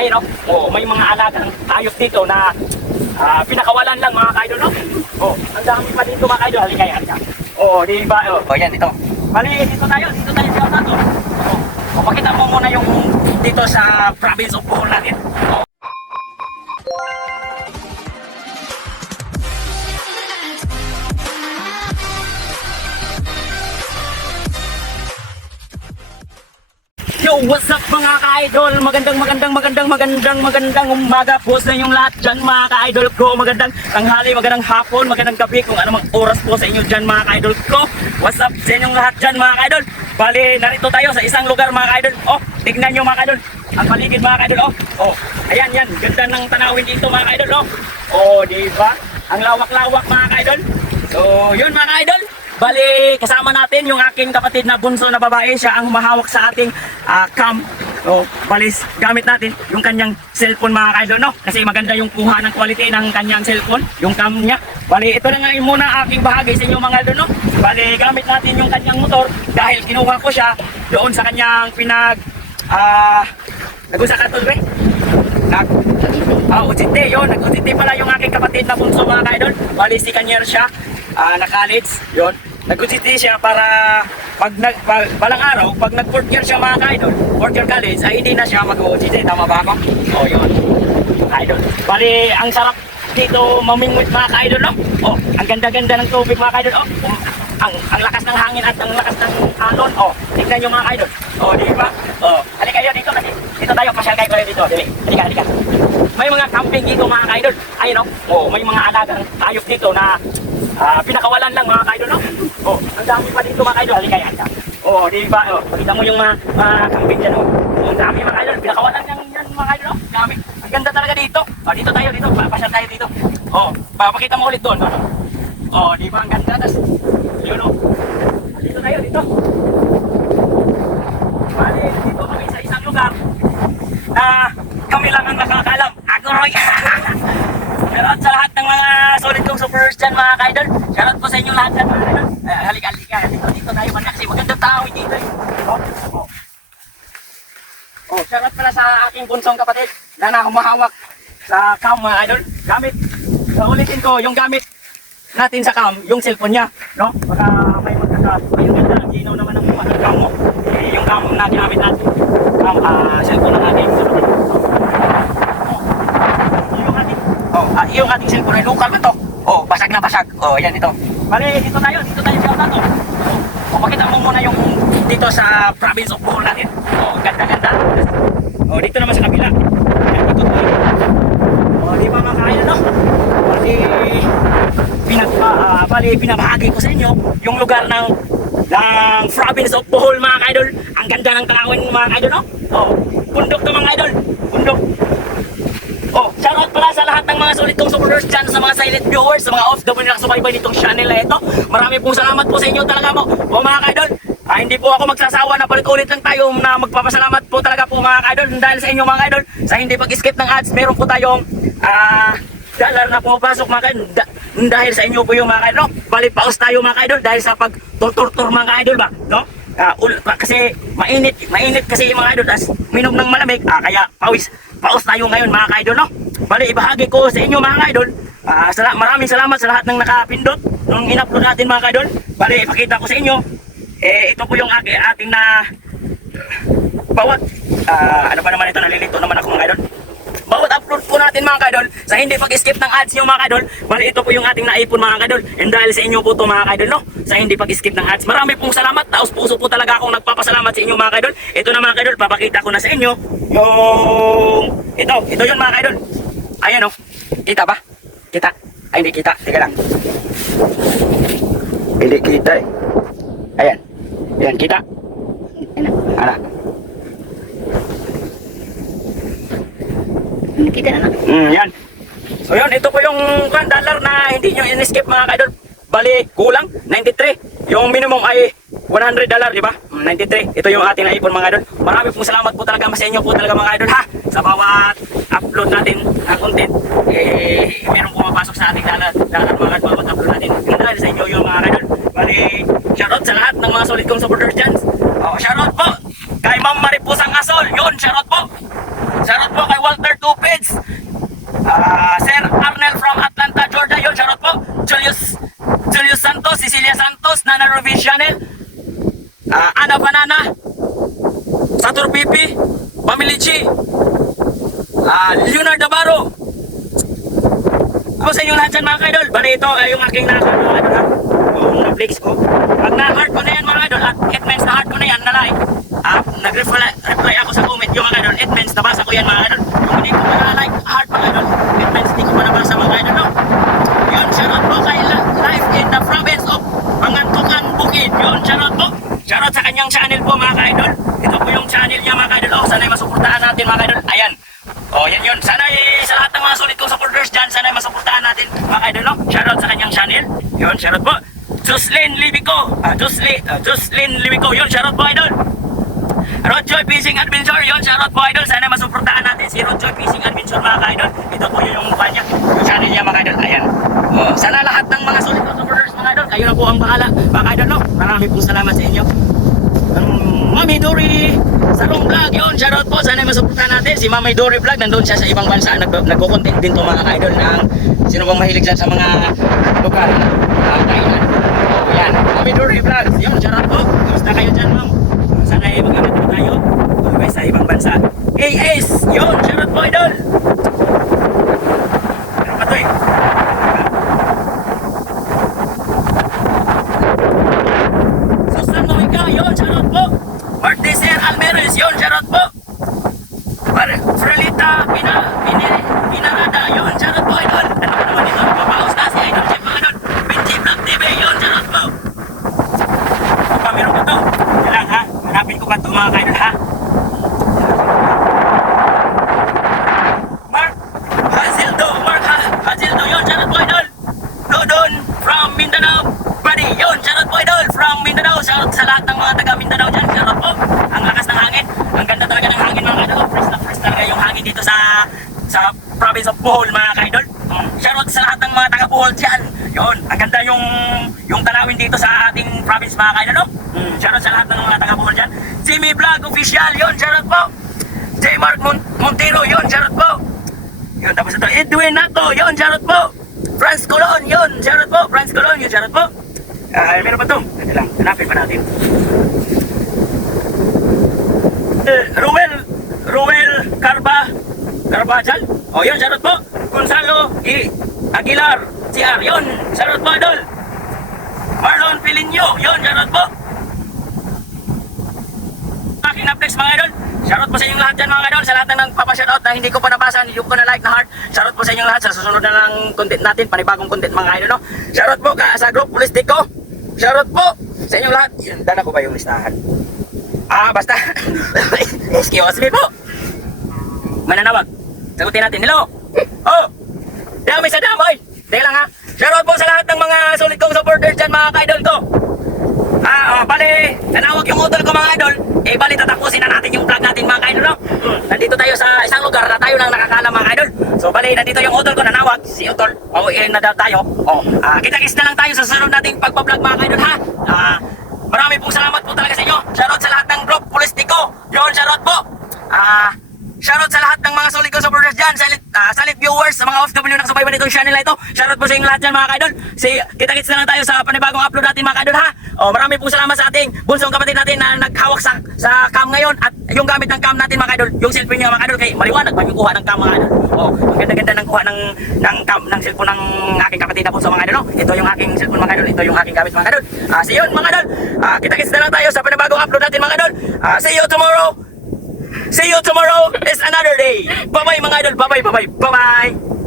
Ayun oh. Oh, may mga alagang hayop dito na ah, pinakawalan lang mga kaidol no. Oh, ang dami pa dito mga kaidol. Halika yan. halika. Oh, di ba? Oh, oh yan ito. Bali, dito tayo, dito tayo sa nato. Oh, oh, pakita mo muna yung dito sa province of Bohol natin. Oh. What's up mga ka-idol? Magandang, magandang, magandang, magandang, magandang umaga po sa inyong lahat dyan mga ka-idol ko. Magandang tanghali, magandang hapon, magandang gabi kung anumang oras po sa inyo dyan mga ka-idol ko. What's up sa inyong lahat dyan mga ka-idol? Bali, narito tayo sa isang lugar mga ka-idol. Oh, tignan nyo mga ka-idol. Ang paligid mga ka-idol. Oh, oh, ayan yan. Ganda ng tanawin dito mga ka-idol. Oh, oh di? Ang lawak-lawak mga ka-idol. So, yun mga ka-idol. Bali, kasama natin yung aking kapatid na bunso na babae. Siya ang humahawak sa ating ah, cam. So, bali, gamit natin yung kanyang cellphone mga kaidol, no? Kasi maganda yung kuha ng quality ng kanyang cellphone, yung cam niya. Bali, ito na nga yung muna aking bahagi sa inyo mga idol, no? Bali, gamit natin yung kanyang motor dahil kinuha ko siya doon sa kanyang pinag... Ah... Nag-usa ka to, be? Nag... Ah, Ujite, yun. Nag-Ujite pala yung aking kapatid na bunso mga kaidol. Bali, si Kanyer siya. Ah, na college, yun. Nag-Ujite siya para pag nag pag, balang araw, pag nag-fourth year siya mga kaidol, fourth year college, ay hindi na siya mag-Ujite. Tama ba ako? Oh, yun. Idol. Bali, ang sarap dito mamingwit mga kaidol, no? Oh, ang ganda-ganda ng tubig mga kaidol. Oh, um, ang, ang lakas ng hangin at ang lakas ng alon. Oh, tignan nyo mga kaidol. Oh, di ba? Oh, halika kayo dito kasi. Dito tayo, pasyal kayo dito. Dili, halika, halika. May mga camping dito mga kaidol. Ayun oh, oh may mga alagang hayop dito na ah, pinakawalan lang mga kaidol, no? Oh, ang dami pa dito mga kaidol. Halika, halika. Oh, di ba? Oh, pakita mo yung mga, mga camping dyan, oh. Ang dami mga kaidol. Pinakawalan lang yan mga kaidol, no? Dami. Ang ganda talaga dito. Oh, dito tayo, dito. Papasyal tayo dito. Oh, papakita mo ulit doon. Oh, oh di ba? Ang ganda. Tas, yun, oh. Dito tayo, dito. Bali, dito kami sa isang lugar na kami lang ang nakakalam. Ako, Roy. Shoutout sa lahat ng mga solid kong supers dyan, mga kaidol. Shoutout po sa inyo lahat dyan, mga kaidol. Eh, halika, halika. Dito, dito tayo man kasi magandang tao dito. eh. Oh, oh. Oh, shoutout pala sa aking bunsong kapatid na nakumahawak sa cam, mga idol. Gamit. So, ulitin ko, yung gamit natin sa cam, yung cellphone niya, no? Baka may magkaka, may ganda, ginaw naman ang ng cam mo. Eh, yung cam na ginamit natin, cam, ah, ng ating cellphone. Yung ating, oh, ah, yung ating cellphone ay local ba to? Oh, basag na basag. Oh, yan ito. Bali, dito tayo, dito tayo sa nato. Oh, pakita mo muna yung dito sa province of Bohol natin. Oh, ganda-ganda. Oh, dito naman sa kabila. Ayan, dito tayo. Oh, di ba mga kaya, no? Bali, pinag, ah, bali, pinabahagi ko sa inyo yung lugar ng ng province of Bohol mga idol. Ang ganda ng tanawin mga idol, no? Oh, bundok to mga idol. Bundok. Oh, shoutout pala sa lahat ng mga solid kong supporters dyan, sa mga silent viewers, sa mga the na nakasubaybay nitong channel na ito. Marami pong salamat po sa inyo talaga mo. O mga kaidol, ah, hindi po ako magsasawa na palit-ulit lang tayo na magpapasalamat po talaga po mga kaidol dahil sa inyo mga kaidol. Sa hindi pag-skip ng ads, meron po tayong ah, dollar na pumapasok mga kaidol. Da- dahil sa inyo po yung mga kaidol. Bali paus tayo mga kaidol dahil sa pag-tortur mga kaidol ba, no? Pa- kasi mainit, mainit kasi mga idol as minom ng malamig, ah, kaya pawis, paus tayo ngayon mga kaidol, no? Bali, ibahagi ko sa inyo mga kaidol, ah, sala- maraming salamat sa lahat ng nakapindot nung in-upload natin mga kaidol. Bali, ipakita ko sa inyo, eh, ito po yung ating, ating na bawat, ah, ano ba naman ito, nalilito naman ako mga kaidol. Po natin mga kadol, sa hindi pag-skip ng ads nyo mga kadol, bali ito po yung ating naipon mga kadol. And dahil sa inyo po to mga kadol, no? Sa hindi pag-skip ng ads. Marami pong salamat, taos puso po talaga akong nagpapasalamat sa inyo mga kadol. Ito na mga kadol, papakita ko na sa inyo yung... Ito, ito yun mga kadol. Ayan oh. Kita ba? Kita? Ay hindi kita, teka lang. Hindi kita eh. Ayan. Ayan, kita. Ano? Nakita na lang. Mm, yan. So yun, ito po yung dollar na hindi nyo in-skip mga kaidol. Bali, kulang, 93. Yung minimum ay 100 dollar, di ba? Mm, 93. Ito yung ating naipon mga idol. Marami pong salamat po talaga sa inyo po talaga mga idol ha. Sa bawat upload natin na content, eh, meron pumapasok sa ating dollar, dollar mga idol, bawat upload natin. Dahil sa inyo yung mga idol. Bali, shoutout sa lahat ng mga solid kong supporters dyan. Oh, shoutout po kay Ma'am Maripusang Asol. Yun, shoutout po. Shoutout po kay Walter Tupids. Ah, Sir Arnel from Atlanta, Georgia. Yun, shoutout po. Julius Julius Santos, Cecilia Santos, Nana Ruby Chanel. Ah, Ana Banana. Satur Pipi. Pamilichi. Ah, Leonard Navarro. Ako sa inyo lahat dyan mga idol. Bali ay yung aking ha. Yung na-flex ko. Pag na-heart ko na yan mga idol at it means na heart ko na yan na like. Ah, nag-reply reply ako sa comment yung mga idol. It means nabasa ko yan mga idol. Kung hindi ko na-like heart mga idol. It means hindi ko pa nabasa mga idol no. Yun, shoutout po kay Life in the province of Pangantukan Bukid. Yun, shoutout po. Shoutout sa kanyang channel po mga idol. Ito po yung channel niya mga idol. Oh, sana'y masuportahan natin mga idol. Ayan. Oh, yan yun. Sana sa lahat ng mga sulit kong supporters dyan, sana masuportahan natin mga idol, no? Shoutout sa kanyang channel. Yun, shoutout po. Jocelyn Libico. Ah, Jocelyn, ah, Jocelyn Libico. Yun, shoutout po, idol. Rodjoy Fishing Adventure. Yun, shoutout po, idol. Sana masuportahan natin si Rodjoy Fishing Adventure, mga idol. Ito po yung mukha niya. Yung channel niya, mga idol. Ayan. Oh, sana lahat ng mga kong supporters, mga idol. Kayo na po ang bahala, mga idol, no? Marami pong salamat sa inyo. Um, Mami Dory Salong Vlog yun, shoutout po sana masuportahan natin si Mami Dory Vlog nandun siya sa ibang bansa nag nagko-content din to mga idol ng sino bang mahilig sa mga lugar na uh, kainan so yan, Dory Vlog yun, shoutout po, kamusta kayo dyan ma'am sana ay mag-ingat po tayo always sa ibang bansa AS, yun, shoutout po idol ano pa to eh Susan Mojica, yun, shoutout po. Birthday Sir Almeres, yun, shoutout po. Par Frelita Pina, Pina, Pinarada, yun, shoutout po, idol. Ano ba naman ito? Papaus na si Idol Chip, mga idol. Benji Vlog TV, yun, shoutout po. Pa, meron ko to. Yan lang, ha? Hanapin ko pa to, mga idol, ha? Mark Hazildo, Mark ha Hazildo, yun, shoutout po, idol. Dodon from Mindanao. Buddy, yun, shoutout po, idol. From Mindanao, shoutout sa lahat ng mga taga Mindanao dyan. Shoutout po. Ang lakas ng hangin. Ang ganda talaga ng hangin, mga idol. Fresh na fresh talaga yung hangin dito sa sa province of Bohol, mga idol. Mm. Shoutout sa lahat ng mga taga Bohol dyan. Yun, ang ganda yung yung tanawin dito sa ating province, mga idol, no? Mm. Shoutout sa lahat ng mga taga Bohol dyan. Jimmy Vlog Official, yun, shoutout po. J. Mark Mon- Montero, yun, shoutout po. Yun, tapos ito, Edwin Nato, yun, shoutout po. Franz Colon, yun, shoutout po. Franz Colon, yun, shoutout po. Ah, meron pa to. Ito lang, hanapin pa natin. Eh, Ruel, Ruel Carba, Carbajal. Oh, yun, shoutout po. Gonzalo I. Aguilar, CR, yun, shoutout po, idol. Marlon Pilinyo, yun, shoutout po. Aking na-flex mga idol. Shoutout po sa inyong lahat dyan mga idol. Sa lahat na nagpapashoutout na hindi ko pa nabasa, hindi ko na like na heart. Shoutout po sa inyong lahat sa susunod na lang content natin, panibagong content mga idol. No? Shoutout po ka sa group Polistiko. Shoutout po sa inyong lahat. Dala ko ba yung listahan? Ah, basta. Excuse me po. Mananawag. Sagutin natin. Hello. Oh. Dami sa damay. Teka lang ha. Shoutout po sa lahat ng mga sulit kong supporters dyan mga ka-idol ko. Ah, oh, bali, nanawag yung utol ko mga idol. Eh, bali, tatapusin na natin yung vlog natin mga idol, no? Nandito tayo sa isang lugar na tayo lang nakakala mga idol. So, bali, nandito yung utol ko nanawag, si utol. Pauwiin na daw tayo. Oh, ah, kita-kits na lang tayo sa susunod nating pagpa-vlog mga idol, ha? Ah, marami pong salamat po talaga sa inyo. Shoutout sa lahat ng group Polistiko. Yon, shoutout po. Ah, Shoutout sa lahat ng mga solid ko supporters dyan, salit, ah, salit viewers, sa mga OFW na kasabay nitong channel na ito. Shoutout po sa inyo lahat dyan mga kaidol. Si, kita-kits na lang tayo sa panibagong upload natin mga kaidol ha. O, marami po salamat sa ating bunsong kapatid natin na naghawak sa, sa cam ngayon at yung gamit ng cam natin mga kaidol, yung cellphone niya mga kaidol, kay maliwanag pa yung kuha ng cam mga kaidol. O, ang ganda-ganda ng kuha ng, ng cam, ng cellphone ng aking kapatid na sa mga kaidol. No? Ito yung aking cellphone mga kaidol, ito yung aking gamit mga kaidol. Ah, see you mga kaidol. Ah, kita-kits na lang tayo sa panibagong upload natin mga kaidol. Ah, see you tomorrow. See you tomorrow is another day. Bye-bye mga idol. Bye-bye, bye-bye, bye-bye.